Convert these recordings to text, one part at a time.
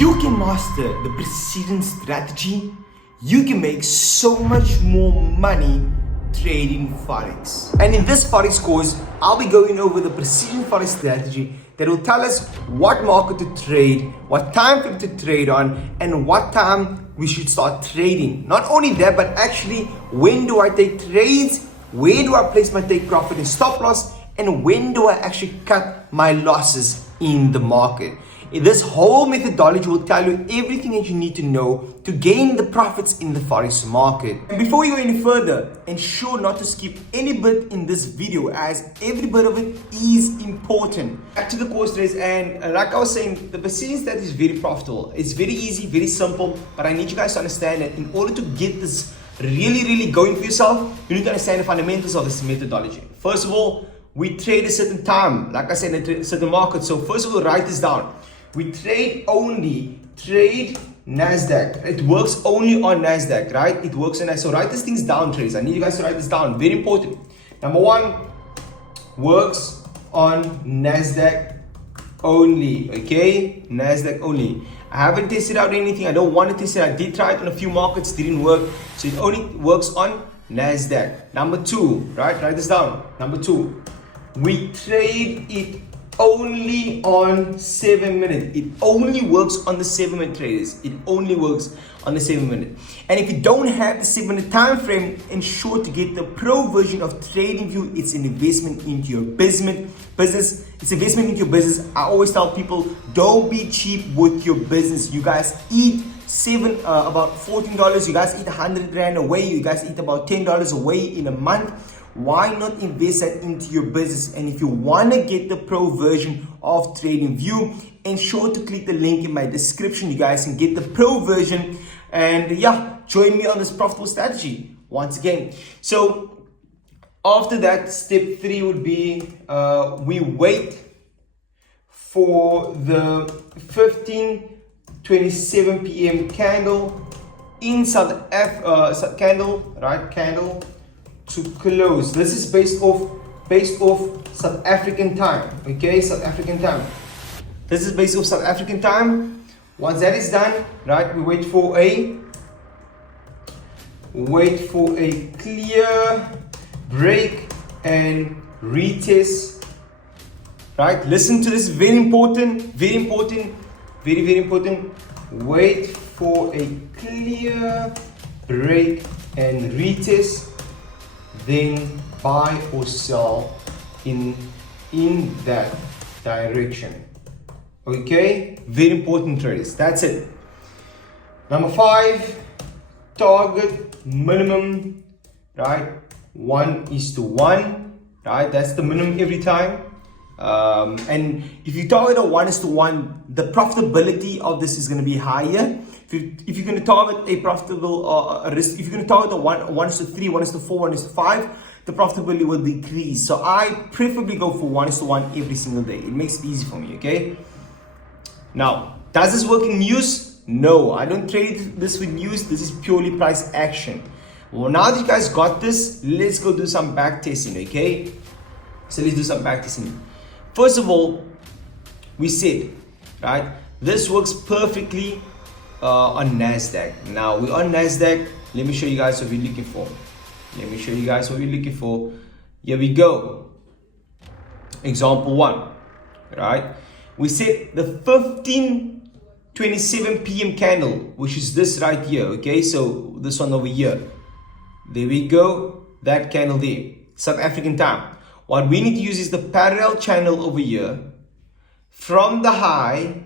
you can master the precision strategy, you can make so much more money trading Forex. And in this Forex course, I'll be going over the precision Forex strategy that will tell us what market to trade, what time frame to trade on, and what time we should start trading. Not only that, but actually when do I take trades, where do I place my take profit and stop loss, and when do I actually cut my losses in the market. This whole methodology will tell you everything that you need to know to gain the profits in the Forex market. And before you go any further, ensure not to skip any bit in this video, as every bit of it is important. Back to the course today, and like I was saying, the precision strategy is very profitable. It's very easy, very simple, but I need you guys to understand that in order to get this really going for yourself, you need to understand the fundamentals of this methodology. First of all, we trade a certain time, like I said, in a certain market. So first of all, write this down. We trade NASDAQ. It works only on NASDAQ, right? It works on NASDAQ. So write these things down, traders. I need you guys to write this down. Very important. Number one, works on NASDAQ only. Okay? NASDAQ only. I haven't tested out anything. I don't want to test it. I did try it on a few markets. Didn't work. So it only works on NASDAQ. Number two, right? Write this down. Number two, we trade it only on 7 minutes. It only works on the 7 minute, traders. It only works on the 7 minute. And if you don't have the 7 minute time frame, ensure to get the pro version of TradingView. It's an investment into your business. It's investment into your business. I always tell people, don't be cheap with your business. You guys eat about $14. You guys eat 100 Rand away. You guys eat about $10 away in a month. Why not invest that into your business? And if you want to get the pro version of TradingView, ensure to click the link in my description. You guys can get the pro version, and yeah, join me on this profitable strategy once again. So after that, step 3 would be we wait for the 15:27 p.m. candle in South Africa, candle to close. This is based off South African time. Okay, South African time. This is based off South African time. Once that is done, right, we wait for a clear break and retest. Right, listen to this. Very important. Very important. Wait for a clear break and retest, then buy or sell in that direction. Okay, very important, traders. That's it. Number 5, target minimum, right? 1:1, right? That's the minimum every time. And if you target a 1:1, the profitability of this is going to be higher. If you're going to target a profitable risk, if you're going to target a 1:3, 1:4, 1:5, the profitability will decrease. So I preferably go for 1:1 every single day. It makes it easy for me. Okay. Now, does this work in news? No, I don't trade this with news. This is purely price action. Well, now that you guys got this, let's go do some back testing. Okay. So let's do some back testing. First of all, we said, right, this works perfectly on NASDAQ. Now we're on NASDAQ. Let me show you guys what we're looking for. Here we go. Example 1, right? We set the 15:27 p.m. candle, which is this right here. Okay, so this one over here. There we go. That candle there. South African time. What we need to use is the parallel channel over here from the high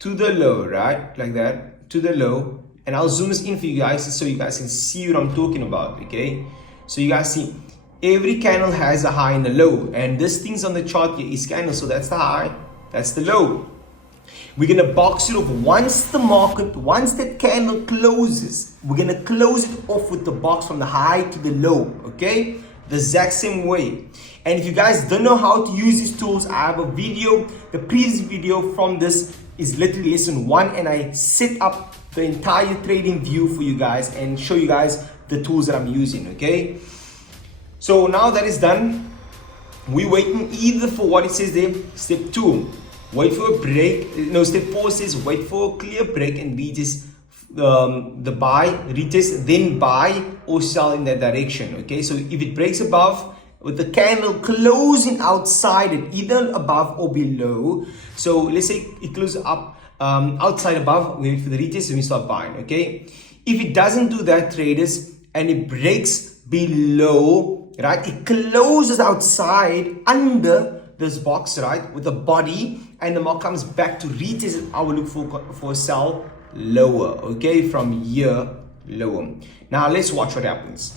to the low, right? Like that, to the low. And I'll zoom this in for you guys so you guys can see what I'm talking about, okay? So you guys see, every candle has a high and a low. And this thing's on the chart here is candle. So that's the high, that's the low. We're going to box it off once that candle closes. We're going to close it off with the box from the high to the low, okay? The exact same way. And if you guys don't know how to use these tools, I have a video. The previous video from this is literally lesson 1, and I set up the entire trading view for you guys and show you guys the tools that I'm using. Okay, so now that is done, we're waiting either for what it says there, step 2, wait for a break. No, step 4 says wait for a clear break and retest the buy, retest, then buy or sell in that direction. Okay, so if it breaks above with the candle closing outside it, either above or below. So let's say it closes up outside above, we wait for the retest and we start buying. Okay, if it doesn't do that, traders, and it breaks below, right, it closes outside under this box, right, with the body, and the market comes back to retest, I will look for a sell lower. Okay, from here lower. Now let's watch what happens.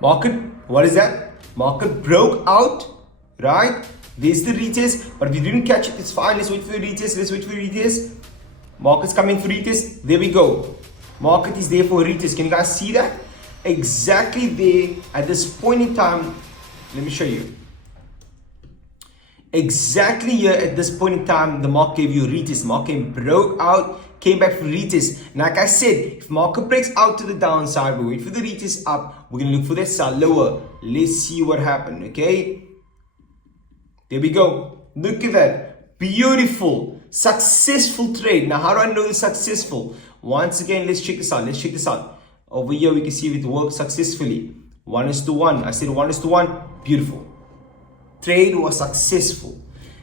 Market, what is that? Market broke out, right? There's the retest, but if you didn't catch it, it's fine. Let's wait for the retest. Let's wait for the retest. Market's coming for retest. There we go. Market is there for a retest. Can you guys see that? Exactly there at this point in time. Let me show you. Exactly here at this point in time, the market gave you a retest. Market broke out, came back for retest. And like I said, if market breaks out to the downside, we wait for the retest up. We're gonna look for that sell lower. Let's see what happened. Okay, there we go. Look at that, beautiful, successful trade. Now, how do I know it's successful? Once again, let's check this out. Let's check this out. Over here, we can see if it worked successfully. 1:1. I said 1:1. Beautiful. Trade was successful.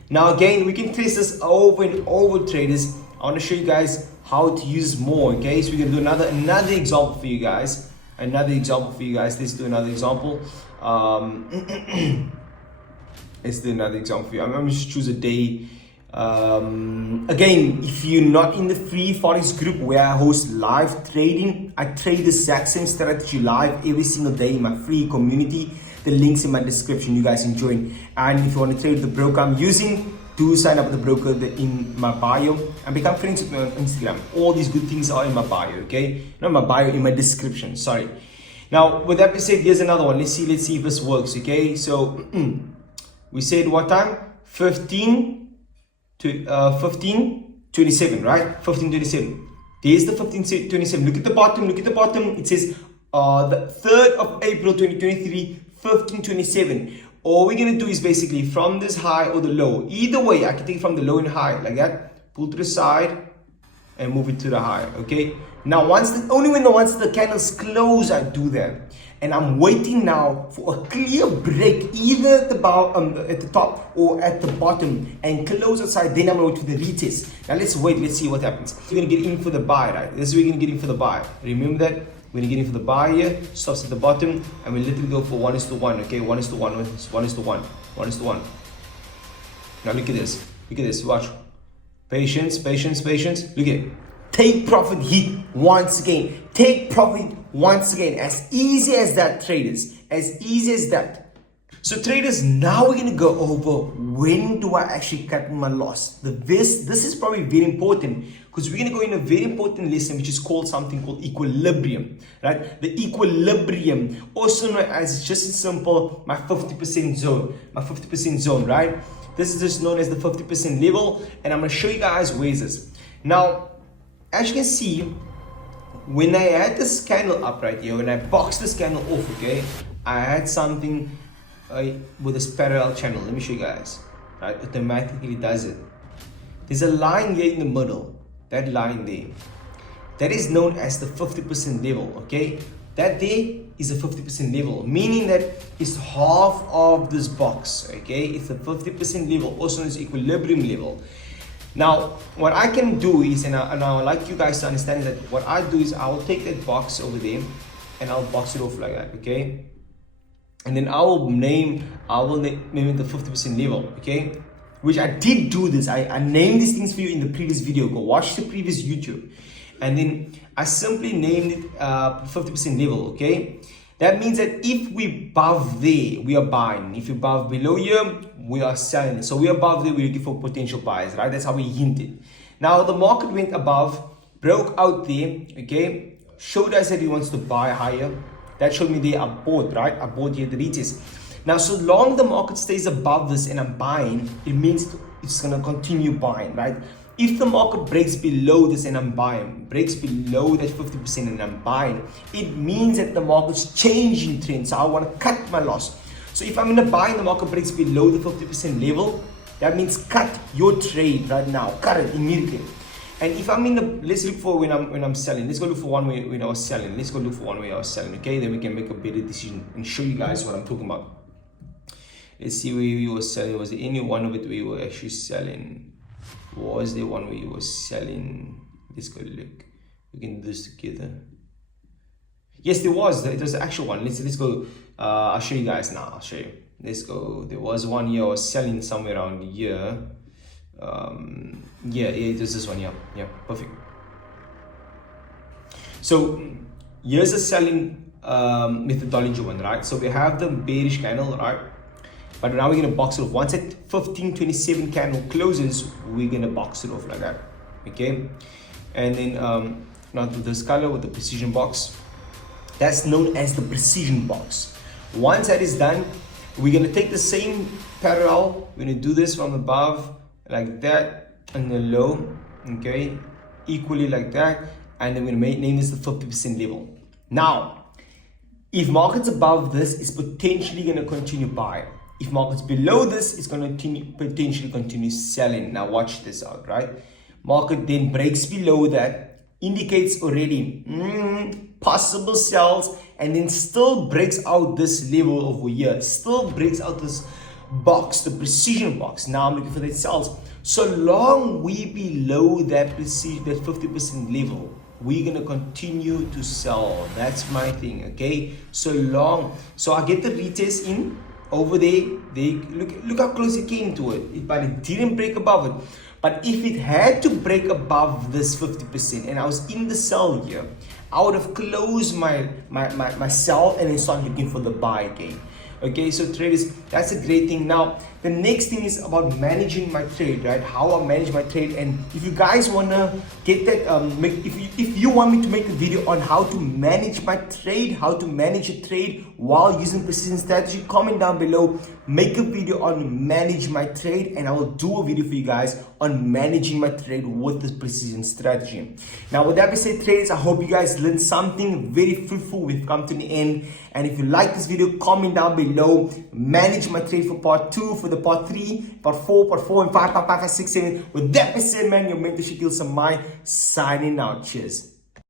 Now again, we can test this over and over, traders. I want to show you guys how to use more. Okay, so we're gonna do another example for you guys. Let's do another example. Let's do another example for you. I'm gonna just choose a day. Again, if you're not in the free Forex group where I host live trading, I trade the exact same strategy live every single day in my free community. The link's in my description. You guys can join. And if you want to trade with the broker I'm using, do sign up with the broker in my bio and become friends with me on Instagram. All these good things are in my bio, okay? Not my bio, in my description, sorry. Now, with that being said, here's another one. Let's see if this works, okay? So, we said what time? 15:27, right? 15:27. There's the 15:27. Look at the bottom. It says the 3rd of April 2023, 15:27. All we're gonna do is basically from this high or the low. Either way, I can take it from the low and high like that. Pull to the side and move it to the high. Okay. Now, once the candles close, I do that. And I'm waiting now for a clear break, either at the top or at the bottom, and close outside. Then I'm going to wait for the retest. Now let's wait. Let's see what happens. We're going to get in for the buy, right? This is where we're going to get in for the buy. Remember that? We're going to get in for the buy here. Stops at the bottom, and we literally go for 1:1. Okay, 1:1. 1:1. Now look at this. Watch. Patience. Look at it. Take profit hit once again. As easy as that, traders. As easy as that. So traders, now we're going to go over when do I actually cut my loss. This is probably very important because we're going to go in a very important lesson which is called something called equilibrium, right? The equilibrium, also known as just as simple, my 50% zone, right? This is just known as the 50% level, and I'm going to show you guys where is this. Now, as you can see, when I had this candle up right here, when I boxed this candle off, okay, I had something with this parallel channel. Let me show you guys. Right, automatically does it. There's a line here in the middle. That line there, that is known as the 50% level. Okay, that there is a 50% level, meaning that it's half of this box. Okay, it's the 50% level, also known as equilibrium level. Now, what I can do is, and I would like you guys to understand that what I do is I will take that box over there and I'll box it off like that, okay? And then I will name it the 50% level, okay? Which I did do this. I named these things for you in the previous video. Go watch the previous YouTube. And then I simply named it 50% level, okay? That means that if we above there, we are buying. If we above below here, we are selling. So we are above there, we're looking for potential buyers, right? That's how we hinted. Now the market went above, broke out there, okay? Showed us that he wants to buy higher. That showed me there I bought, right? I bought here the retest. Now, so long the market stays above this and I'm buying, it means it's gonna continue buying, right? If the market breaks below this and I'm buying, breaks below that 50% and I'm buying, it means that the market's changing trend. So I want to cut my loss. So if I'm in a buy and the market breaks below the 50% level, That means cut your trade right now, cut it immediately. And if I'm in the, let's look for when I'm selling. Let's go look for one way when I was selling. Let's go look for one way I was selling. Okay, then we can make a better decision and show you guys what I'm talking about. Let's see where you were selling. Was there any one of it where you were actually selling? Was there one where you were selling? Let's go look. We can do this together. Yes, there was. There's the actual one. Let's go. I'll show you guys now. I'll show you. Let's go. There was one here I was selling somewhere around here. Yeah, there's this one. Yeah, perfect. So here's a selling methodology one, right? So we have the bearish candle, right? But now we're gonna box it off. Once that 1527 candle closes, we're gonna box it off like that. Okay, and then now with this color with the precision box, that's known as the precision box. Once that is done, we're gonna take the same parallel. We're gonna do this from above like that and the low, okay, equally like that, and then we're gonna name this the 50% level. Now, if market's above this, it's potentially gonna continue buying. If market's below this, it's going to potentially continue selling. Now watch this out, right? Market then breaks below that, indicates already possible sells, and then still breaks out this level over here. Still breaks out this box, the precision box. Now I'm looking for that sells. So long we below that precision, that 50% level, we're gonna continue to sell. That's my thing, okay? So long. So I get the retest in. Over there, look how close it came to it, but it didn't break above it. But if it had to break above this 50% and I was in the sell here, I would have closed my sell and then start looking for the buy again. Okay, so traders, that's a great thing. Now, the next thing is about managing my trade, right? How I manage my trade. And if you guys wanna get that, if you want me to make a video on how to manage my trade, how to manage a trade while using precision strategy, comment down below. Make a video on manage my trade, and I will do a video for you guys on managing my trade with this precision strategy. Now, with that being said, traders, I hope you guys learned something very fruitful. We've come to the end. And if you like this video, comment down below. Manage my trade for part 2, for the part 3, part 4, and 5, 6, 7. With that being said, man, your mentor Shaquel Samaai signing out. Cheers.